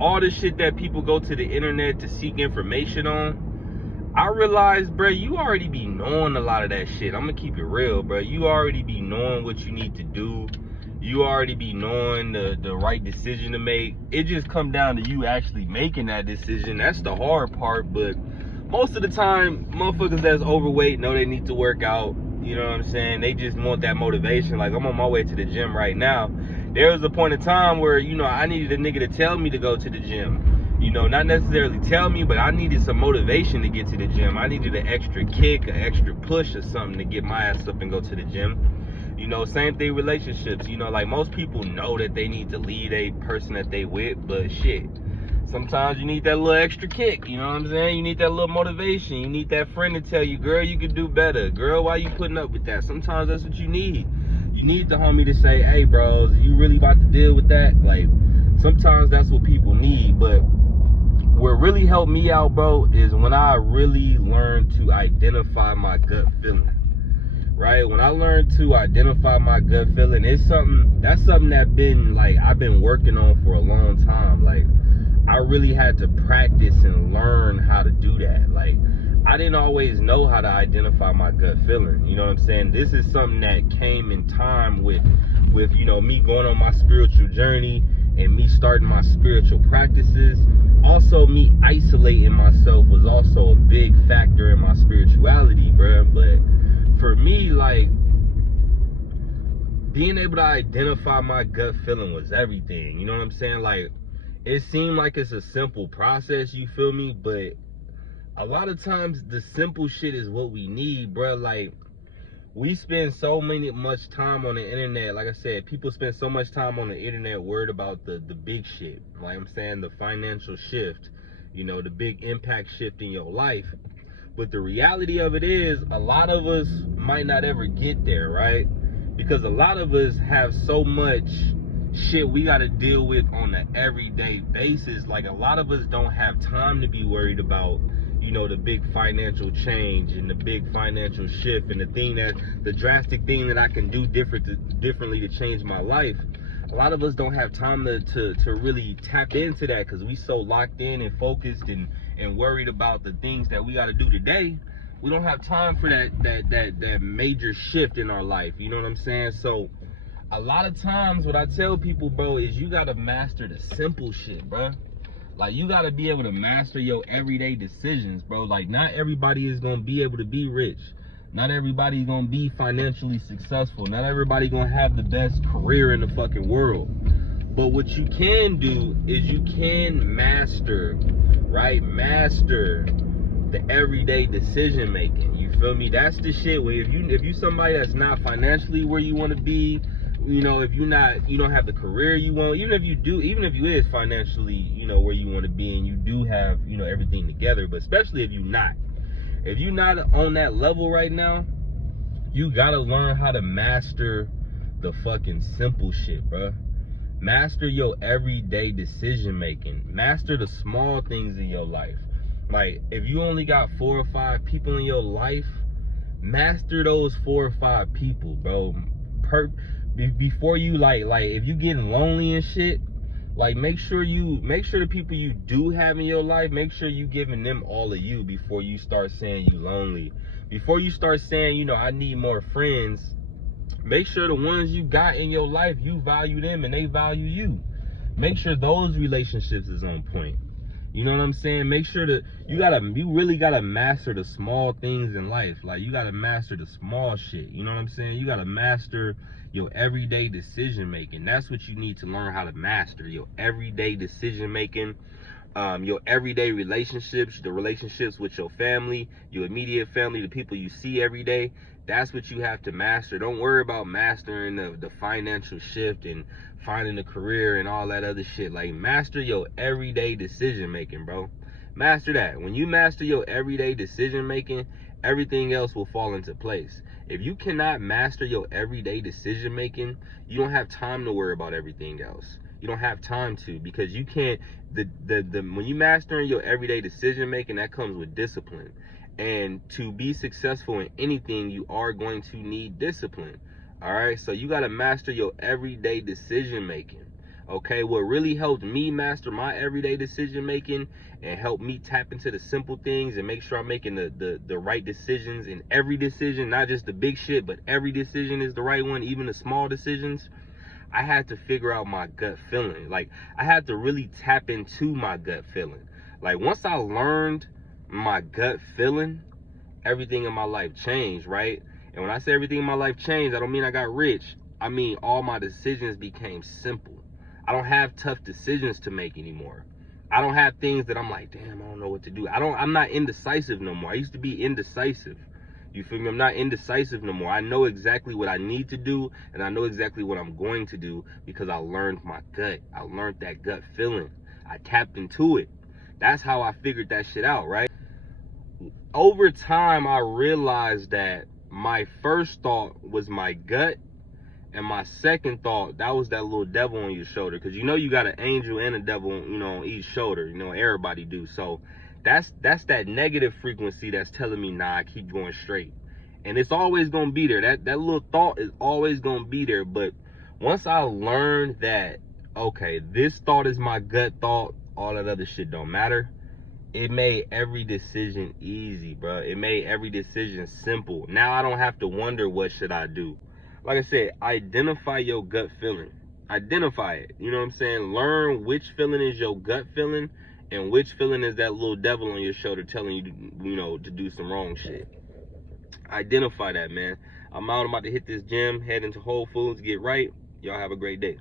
all the shit that people go to the internet to seek information on, I realized, bro, you already be knowing a lot of that shit. I'm gonna keep it real, bro. You already be knowing what you need to do. You already be knowing the right decision to make. It just come down to you actually making that decision. That's the hard part, but most of the time, motherfuckers that's overweight know they need to work out. You know what I'm saying? They just want that motivation. Like, I'm on my way to the gym right now. There was a point in time where, I needed a nigga to tell me to go to the gym. Not necessarily tell me, but I needed some motivation to get to the gym. I needed an extra kick, an extra push or something to get my ass up and go to the gym. Same thing, relationships. Like, most people know that they need to lead a person that they with, but shit, sometimes you need that little extra kick, you know what I'm saying? You need that little motivation. You need that friend to tell you, girl, you can do better. Girl, why you putting up with that? Sometimes that's what you need. You need the homie to say, hey, bros, you really about to deal with that? Like, sometimes that's what people need. But what really helped me out, bro, is when I really learned to identify my gut feeling. Right? When I learned to identify my gut feeling, that's something that I've been working on for a long time. Like, I really had to practice and learn how to do that. Like, I didn't always know how to identify my gut feeling. You know what I'm saying? This is something that came in time with me going on my spiritual journey and me starting my spiritual practices. Also, me isolating myself was also a big factor in my spirituality, bro. But for me, like, being able to identify my gut feeling was everything. You know what I'm saying? Like, it seemed like it's a simple process, you feel me? But a lot of times the simple shit is what we need, bro. Like, we spend so much time on the internet. Like I said, people spend so much time on the internet worried about the big shit. Like I'm saying, the financial shift, the big impact shift in your life. But the reality of it is, a lot of us might not ever get there, right? Because a lot of us have so much shit we got to deal with on an everyday basis. Like, a lot of us don't have time to be worried about, the big financial change and the big financial shift and the drastic thing that I can do differently to change my life. A lot of us don't have time to really tap into that because we so locked in and focused and worried about the things that we got to do today. We don't have time for that major shift in our life. You know what I'm saying? So a lot of times what I tell people, bro, is you got to master the simple shit, bro. Like, you got to be able to master your everyday decisions, bro. Like, not everybody is going to be able to be rich. Not everybody's going to be financially successful. Not everybody going to have the best career in the fucking world. But what you can do is you can master, right? Master the everyday decision making. You feel me? That's the shit. Where if you somebody that's not financially where you want to be, if you don't have the career you want, even if you is financially, where you want to be and you do have, everything together, but especially if you're not on that level right now, you gotta learn how to master the fucking simple shit, bro. Master your everyday decision making. Master the small things in your life. Like, if you only got 4 or 5 people in your life, master those 4 or 5 people, bro. Before you like if you getting lonely and shit, like, make sure the people you do have in your life, make sure you giving them all of you before you start saying you lonely. Before you start saying, I need more friends, make sure the ones you got in your life, you value them and they value you. Make sure those relationships is on point. You know what I'm saying? Make sure that you really gotta master the small things in life. Like, you gotta master the small shit. You know what I'm saying? You gotta master your everyday decision making. That's what you need to learn how to master. Your everyday decision making, your everyday relationships, the relationships with your family, your immediate family, the people you see every day. That's what you have to master. Don't worry about mastering the financial shift and finding a career and all that other shit. Like, master your everyday decision making, bro. Master that. When you master your everyday decision making, everything else will fall into place. If you cannot master your everyday decision making, you don't have time to worry about everything else. You don't have time to, because you can't. When you mastering your everyday decision making, that comes with discipline. And to be successful in anything, you are going to need discipline. All right, so you got to master your everyday decision making. Okay, what really helped me master my everyday decision making and help me tap into the simple things and make sure I'm making the right decisions in every decision, not just the big shit, but every decision is the right one, even the small decisions. I had to figure out my gut feeling. Like, I had to really tap into my gut feeling. Like, once I learned my gut feeling, everything in my life changed, right? And when I say everything in my life changed, I don't mean I got rich. I mean all my decisions became simple. I don't have tough decisions to make anymore. I don't have things that I'm like, damn, I don't know what to do. I'm not indecisive no more. I used to be indecisive. You feel me? I'm not indecisive no more. I know exactly what I need to do, and I know exactly what I'm going to do because I learned my gut. I learned that gut feeling. I tapped into it. That's how I figured that shit out, right? Over time, I realized that my first thought was my gut, and my second thought, that was that little devil on your shoulder. Because you know you got an angel and a devil, on each shoulder. Everybody do. So that's that negative frequency that's telling me, nah, keep going straight. And it's always gonna be there. That little thought is always gonna be there. But once I learned that, okay, this thought is my gut thought, all that other shit don't matter, it made every decision easy, bro. It made every decision simple. Now I don't have to wonder what should I do. Like I said, identify your gut feeling. Identify it. You know what I'm saying? Learn which feeling is your gut feeling and which feeling is that little devil on your shoulder telling you to do some wrong shit. Identify that, man. I'm out. I'm about to hit this gym, head into Whole Foods, get right. Y'all have a great day.